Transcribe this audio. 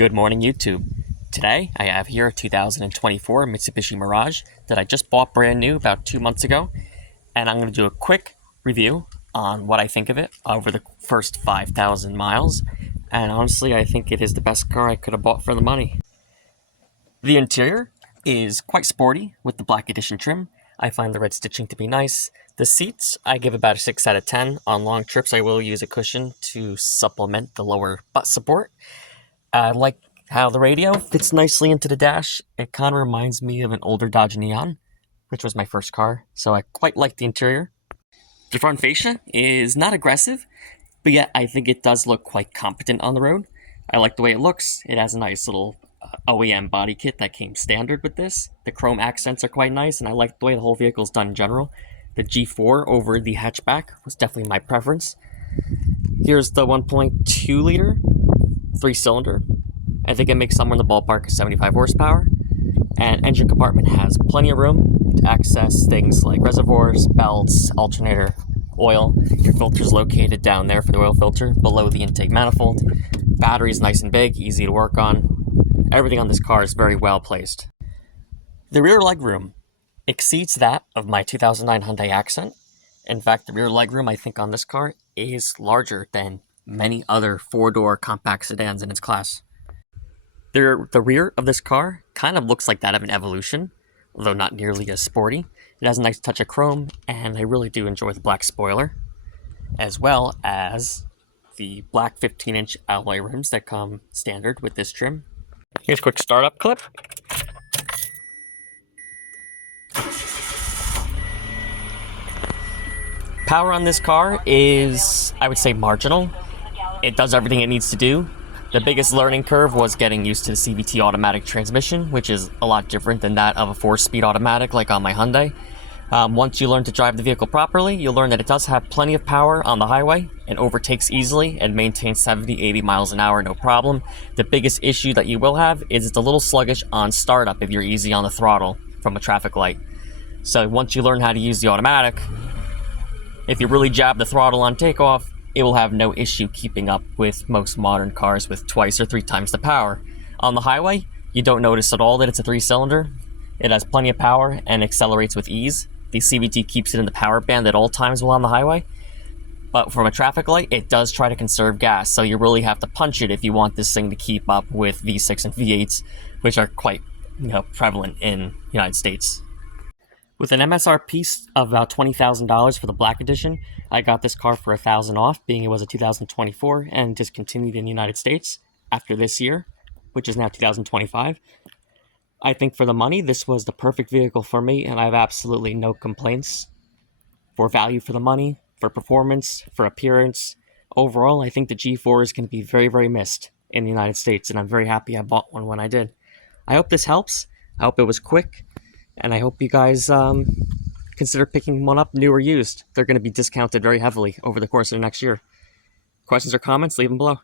Good morning, YouTube. Today, I have here a 2024 Mitsubishi Mirage that I just bought brand new about 2 months ago, and I'm going to do a quick review on what I think of it over the first 5,000 miles, and honestly, I think it is the best car I could have bought for the money. The interior is quite sporty with the black edition trim. I find the red stitching to be nice. The seats, I give about a 6 out of 10. On long trips, I will use a cushion to supplement the lower butt support. I like how the radio fits nicely into the dash. It kind of reminds me of an older Dodge Neon, which was my first car, so I quite like the interior. The front fascia is not aggressive, but yet I think it does look quite competent on the road. I like the way it looks. It has a nice little OEM body kit that came standard with this. The chrome accents are quite nice, and I like the way the whole vehicle is done in general. The G4 over the hatchback was definitely my preference. Here's the 1.2 liter 3-cylinder. I think it makes somewhere in the ballpark of 75 horsepower. And engine compartment has plenty of room to access things like reservoirs, belts, alternator, oil. Your filter is located down there for the oil filter below the intake manifold. Battery is nice and big, easy to work on. Everything on this car is very well placed. The rear legroom exceeds that of my 2009 Hyundai Accent. In fact, the rear legroom I think on this car is larger than many other 4-door compact sedans in its class. The rear of this car kind of looks like that of an Evolution, although not nearly as sporty. It has a nice touch of chrome, and I really do enjoy the black spoiler, as well as the black 15-inch alloy rims that come standard with this trim. Here's a quick startup clip. Power on this car is, I would say, marginal. It does everything it needs to do. The biggest learning curve was getting used to the CVT automatic transmission, which is a lot different than that of a 4-speed automatic like on my Hyundai. Once you learn to drive the vehicle properly, you'll learn that it does have plenty of power on the highway and overtakes easily and maintains 70-80 miles an hour no problem. The biggest issue that you will have is it's a little sluggish on startup if you're easy on the throttle from a traffic light. So once you learn how to use the automatic, if you really jab the throttle on takeoff, it will have no issue keeping up with most modern cars with 2 or 3 times the power. On the highway, you don't notice at all that it's a 3-cylinder. It has plenty of power and accelerates with ease. The CVT keeps it in the power band at all times while on the highway. But from a traffic light, it does try to conserve gas, so you really have to punch it if you want this thing to keep up with V6 and V8s, which are quite prevalent in the United States. With an MSRP of about $20,000 for the black edition, I got this car for $1,000 off, being it was a 2024 and discontinued in the United States after this year, which is now 2025. I think for the money, this was the perfect vehicle for me, and I have absolutely no complaints. For value for the money, for performance, for appearance, overall, I think the G4 is going to be very, very missed in the United States, and I'm very happy I bought one when I did. I hope this helps. I hope it was quick. And I hope you guys consider picking one up, new or used. They're going to be discounted very heavily over the course of the next year. Questions or comments, leave them below.